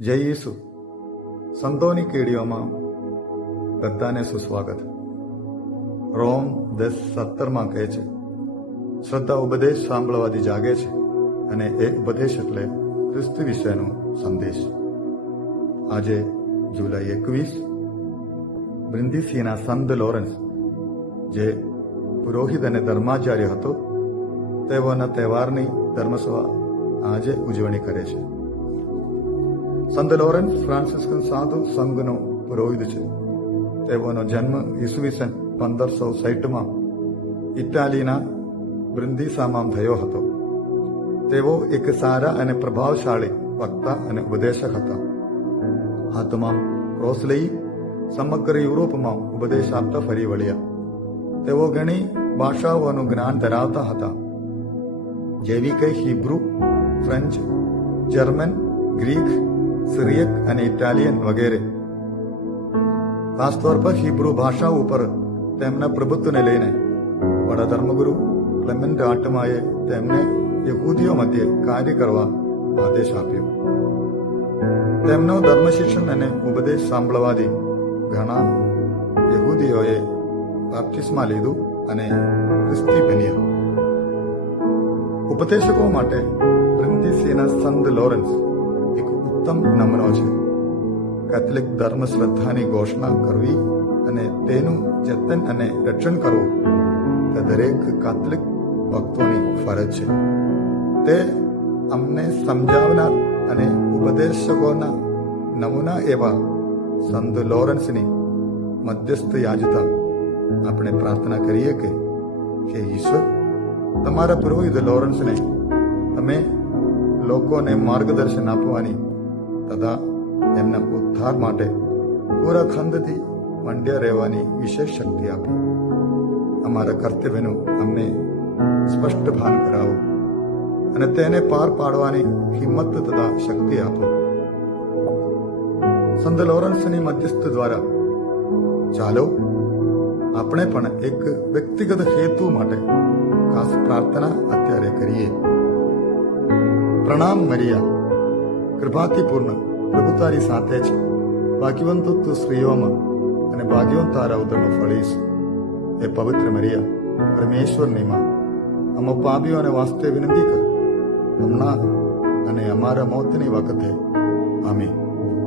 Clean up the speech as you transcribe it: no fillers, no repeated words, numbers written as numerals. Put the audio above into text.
જય ઈસુ. સંતોની કેડીઓમાં બધાને સુસ્વાગત. રોમ 10:17 કહે છે, શ્રદ્ધા ઉપદેશ સાંભળવાથી જાગે છે અને એ ઉપદેશ એટલે ખ્રિસ્ત વિશેનો સંદેશ. આજે જુલાઈ 21 બ્રિન્દીસીના સંત લોરેન્સ, જે પુરોહિત અને ધર્માચાર્ય હતો, તેઓના તહેવારની ધર્મસભા આજે ઉજવણી કરે છે. સંત લોરેન્સ ફ્રાન્સિસ્કન સાધુ સંઘનો પુરોહિત છે. તેઓનો જન્મ ઈસવીસન 1560 ઇટાલીના બ્રિન્દીસામાં થયો હતો. તેઓ એક સારા અને પ્રભાવશાળી વક્તા અને ઉપદેશક હતા. હાથમાં ક્રોસ લઈ સમગ્ર યુરોપમાં ઉપદેશ આપતા ફરી વળ્યા. તેઓ ઘણી ભાષાઓનું જ્ઞાન ધરાવતા હતા, જેવી કે હિબ્રુ, ફ્રેન્ચ, જર્મન, ગ્રીક, સિરિયક અને ઇટાલિયન વગેરે. ખાસતौर પર હિબ્રુ ભાષા ઉપર તેમના પ્રભુત્વને લઈને વડા ધર્મગુરુ ક્લેમેન્ટ આઠમાએ તેમને યહૂદીઓ મધ્યે કાર્ય કરવા આદેશ આપ્યો. તેમનો ધર્મશિક્ષણ અને ઉપદેશ સાંભળવાથી ઘણા યહૂદીઓએ બાપ્તિસ્મા લીધું અને ખ્રિસ્તી બન્યા. ઉપદેશકો માટે બ્રિન્દીસીના સંત લોરેન્સ એક ઉત્તમ નમૂનો છે. કેથલિક ધર્મ શ્રદ્ધાની ઘોષણા કરવી અને તેનું જતન અને રક્ષણ કરવું તે દરેક કેથલિક ભક્તોની ફરજ છે. તે અમને સમજાવનાર અને ઉપદેશકોના નમૂના એવા સંત લોરેન્સની મધ્યસ્થ યાચતા આપણે પ્રાર્થના કરીએ કે ઈશ્વર, તમારા પુરોહિત લોરેન્સને તમે લોકોને માર્ગદર્શન આપવાની તથા એમના ઉદ્ધાર માટે પૂરા ખંડથી મંડ્યા રહેવાની વિશેષ શક્તિ આપી. અમારા કર્તવ્યનું અમને સ્પષ્ટ ભાન કરાવો અને તેને પાર પાડવાની હિંમત તથા શક્તિ આપો. સંત લોરેન્સની મધ્યસ્થ દ્વારા ચાલો આપણે પણ એક વ્યક્તિગત હેતુ માટે ખાસ પ્રાર્થના અત્યારે કરીએ. પ્રણામ મરિયા, કૃપાથી પૂર્ણ, પ્રભુ તારી સાથે છે. ભાગ્યવંત તું સ્ત્રીઓમાં અને ભાગ્યવંત તારા ઉદરનું ફળીશ. એ પવિત્ર મરિયા, પરમેશ્વરની માં, અમો પાપીઓને વાસ્તે વિનંતી કર, હમણાં અને અમારા મોતની વખતે. આમીન.